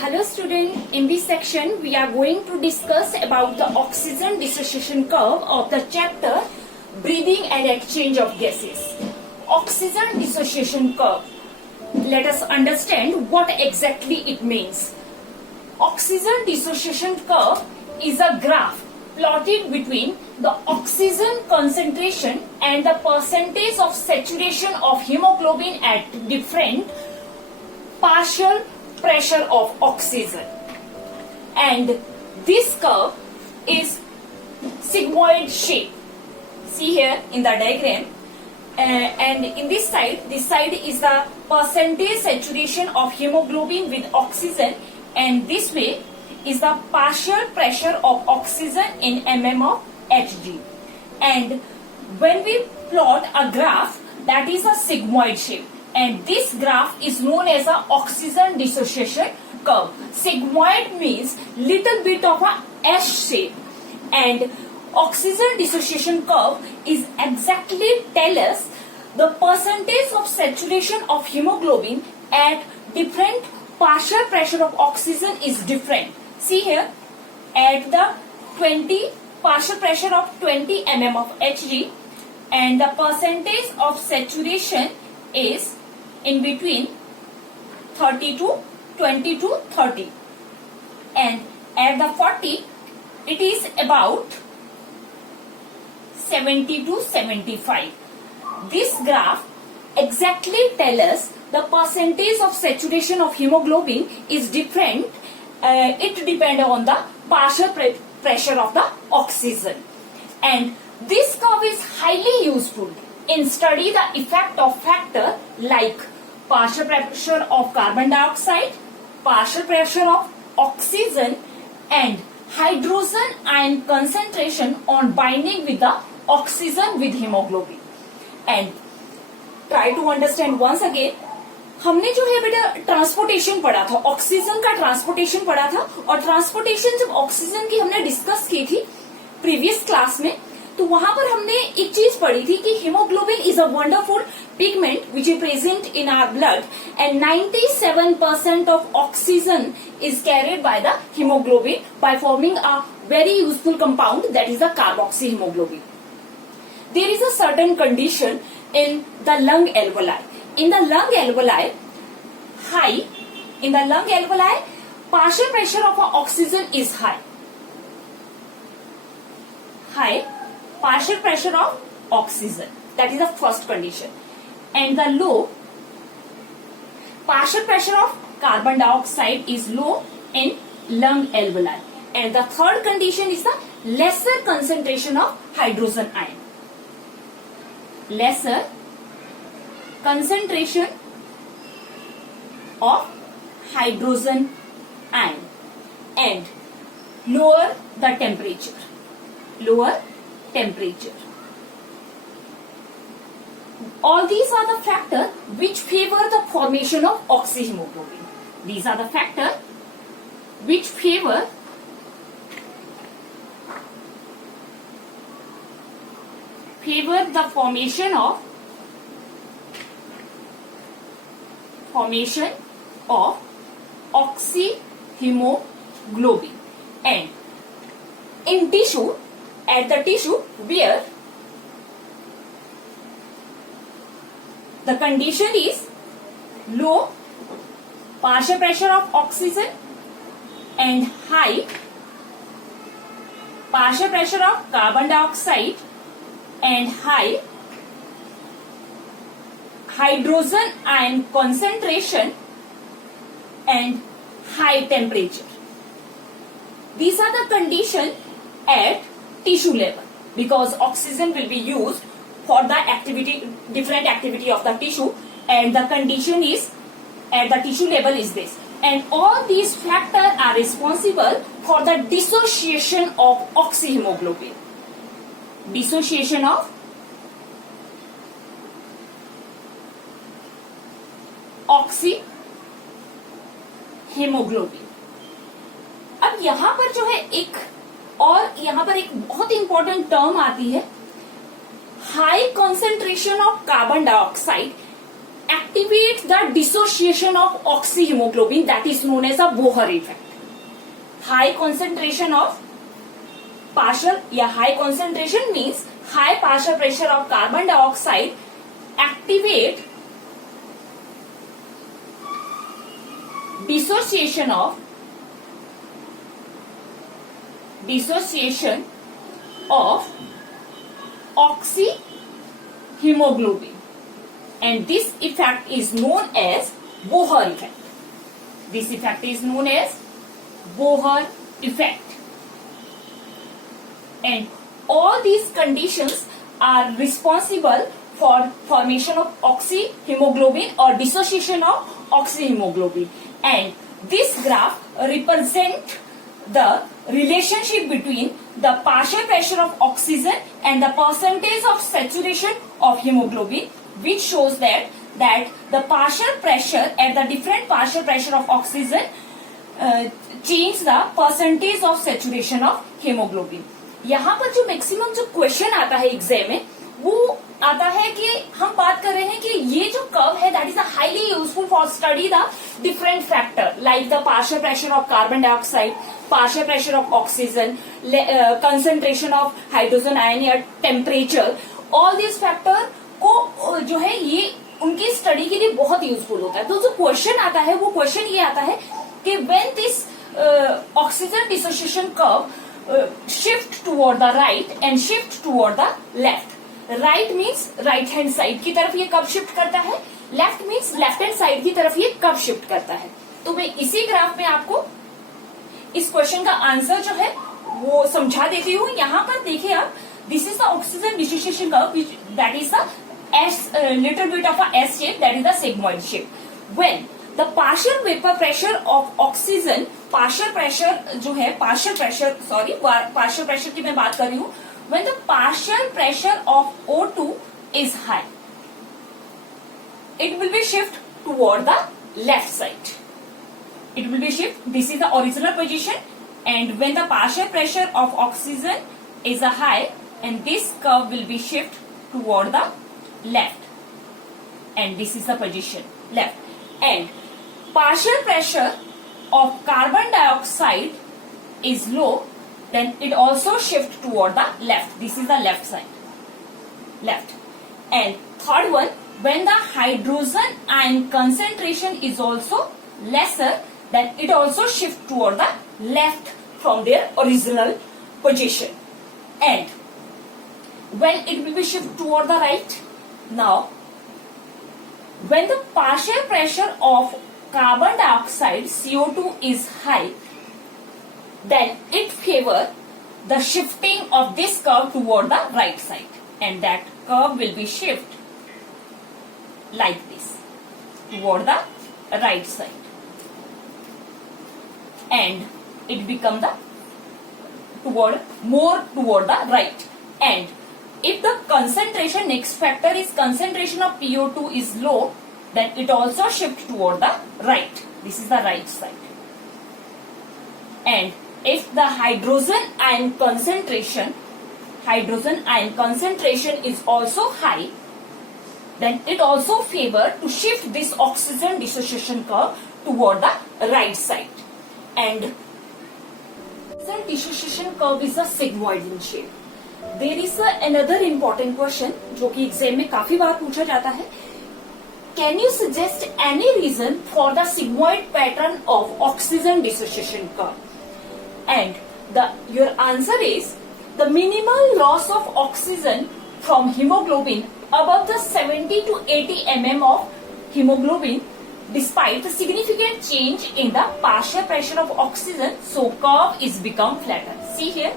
Hello student, in this section we are going to discuss about the oxygen dissociation curve of the chapter Breathing and Exchange of Gases. Oxygen dissociation curve. Let us understand what exactly it means. Oxygen dissociation curve is a graph plotted between the oxygen concentration and the percentage of saturation of hemoglobin at different partial pressure of oxygen, and this curve is sigmoid shape. See here in the diagram, and in this side is the percentage saturation of hemoglobin with oxygen, and this way is the partial pressure of oxygen in mm of Hg. And when we plot a graph, that is a sigmoid shape, and this graph is known as a oxygen dissociation curve. Sigmoid means little bit of a S shape, and oxygen dissociation curve is exactly tell us the percentage of saturation of hemoglobin at different partial pressure of oxygen is different. See here, at the 20 partial pressure of 20 mm of Hg, and the percentage of saturation is in between 30 to 20 to 30, and at the 40 it is about 70 to 75. This graph exactly tells us the percentage of saturation of hemoglobin is different. It depends on the partial pressure of the oxygen, and this curve is highly useful in study the effect of factor like partial pressure of carbon dioxide, partial pressure of oxygen, and hydrogen ion concentration on binding with the oxygen with hemoglobin. And try to understand once again. हमने जो है बेटा transportation पढ़ा था, oxygen का transportation पढ़ा था, और ट्रांसपोर्टेशन जब ऑक्सीजन की हमने डिस्कस की थी प्रीवियस क्लास में, तो वहां पर हमने एक चीज पढ़ी थी कि haemoglobin is a wonderful pigment which is present in our blood, and 97% of oxygen is carried by the haemoglobin by forming a very useful compound that is the carboxy haemoglobin. There is a certain condition in the lung alveoli. In the lung alveoli, partial pressure of oxygen is high. High partial pressure of oxygen. That is the first condition. And the low partial pressure of carbon dioxide is low in lung alveoli. And the third condition is the lesser concentration of hydrogen ion. Lesser concentration of hydrogen ion, and lower the temperature. Lower temperature. All these are the factors which favor the formation of oxyhemoglobin. These are the factors which favor the formation of oxyhemoglobin. And in tissue, at the tissue where the condition is low partial pressure of oxygen and high partial pressure of carbon dioxide and high hydrogen ion concentration and high temperature. These are the conditions at tissue level, because oxygen will be used for the different activity of the tissue, and the condition is at the tissue level is this. And all these factors are responsible for the dissociation of oxyhemoglobin. Dissociation of oxyhemoglobin. अब यहां पर जो है एक बहुत important term आती है, high concentration of carbon dioxide activate the dissociation of oxyhemoglobin, that is known as a Bohr effect. High concentration of partial, high concentration means high partial pressure of carbon dioxide activate dissociation of oxyhemoglobin, and this effect is known as Bohr effect. This effect is known as Bohr effect. And all these conditions are responsible for formation of oxyhemoglobin or dissociation of oxyhemoglobin. And this graph represents the relationship between the partial pressure of oxygen and the percentage of saturation of hemoglobin, which shows that the partial pressure at the different partial pressure of oxygen change the percentage of saturation of hemoglobin. यहाँ पर जो maximum जो question आता है exam में वो आता है कि हम बात कर रहे हैं कि ये जो कर्व है that is highly useful for study the different factor like the partial pressure of carbon dioxide, partial pressure of oxygen, concentration of hydrogen ion या टेम्परेचर. ऑल दिस फैक्टर को जो है ये उनकी स्टडी के लिए बहुत यूजफुल होता है. तो जो क्वेश्चन आता है वो क्वेश्चन ये आता है कि when this oxygen dissociation curve shift toward the right and shift toward the left. Right means right hand side की तरफ ये कब शिफ्ट करता है, left means left hand side की तरफ ये कब शिफ्ट करता है. तो मैं इसी ग्राफ में आपको इस क्वेश्चन का आंसर जो है वो समझा देती हूँ. यहाँ पर देखिए आप, this is the oxygen dissociation curve that is the S little bit of a S shape, that is the sigmoid shape. When the partial vapor pressure of oxygen, partial pressure जो है partial pressure की मैं बात कर रही हूँ. When the partial pressure of O2 is high, it will be shift toward the left side. It will be shift. This is the original position, and when the partial pressure of oxygen is a high, and this curve will be shift toward the left, and this is the position left. And partial pressure of carbon dioxide is low, then it also shift toward the left. This is the left side, left. And third one, when the hydrogen ion concentration is also lesser, then it also shift toward the left from their original position. And when it will be shift toward the right. Now, when the partial pressure of carbon dioxide CO2 is high, then it favor the shifting of this curve toward the right side, and that curve will be shift like this toward the right side, and it become the more toward the right. And if the concentration, next factor is concentration of PO2 is low, then it also shift toward the right. This is the right side. And if the hydrogen ion concentration is also high, then it also favor to shift this oxygen dissociation curve toward the right side. And oxygen dissociation curve is a sigmoid in shape. There is another important question जो कि exam में काफी बार पूछा जाता है. Can you suggest any reason for the sigmoid pattern of oxygen dissociation curve? And your answer is the minimal loss of oxygen from hemoglobin above the 70 to 80 mm of hemoglobin despite the significant change in the partial pressure of oxygen, so curve is become flatter. See here,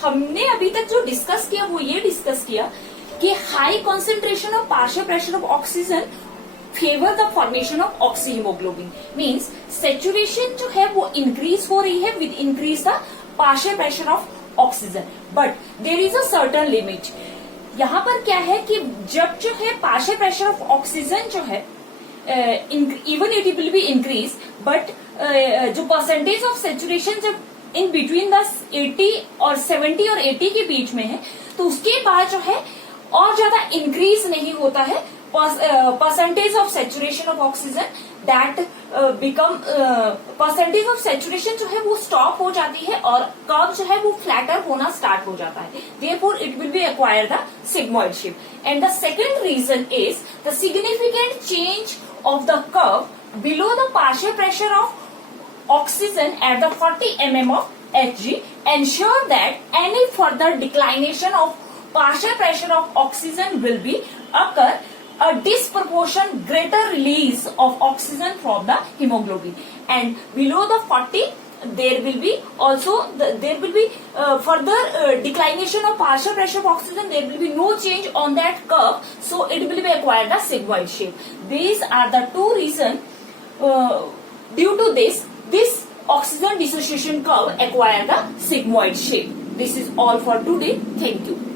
हमने अभी तक जो discuss किया वो ये discuss किया कि high concentration of partial pressure of oxygen favour the formation of oxyhaemoglobin. Means saturation जो है वो इंक्रीज हो रही है with increase the partial pressure of oxygen, but there is a certain limit. यहाँ पर क्या है कि जब जो है पार्शियल प्रेशर ऑफ ऑक्सीजन जो है even it will be increase, but जो परसेंटेज ऑफ सेचुरेशन जब इन बिटवीन द 80 और 70 और 80 के बीच में है तो उसके बाद जो है और ज्यादा इंक्रीज नहीं होता है percentage of saturation of oxygen that become percentage of saturation जो है वो stop हो जाती है और curve जो है वो flatter होना start हो जाता है. Therefore, it will be acquire the sigmoid shape. And the second reason is the significant change of the curve below the partial pressure of oxygen at the 40 mm of Hg ensure that any further declination of partial pressure of oxygen will be occur a disproportion greater release of oxygen from the hemoglobin, and below the 40 there will be also there will be further declination of partial pressure of oxygen. There will be no change on that curve, so it will be acquire the sigmoid shape. These are the two reasons due to this oxygen dissociation curve acquire the sigmoid shape. This is all for today. Thank you.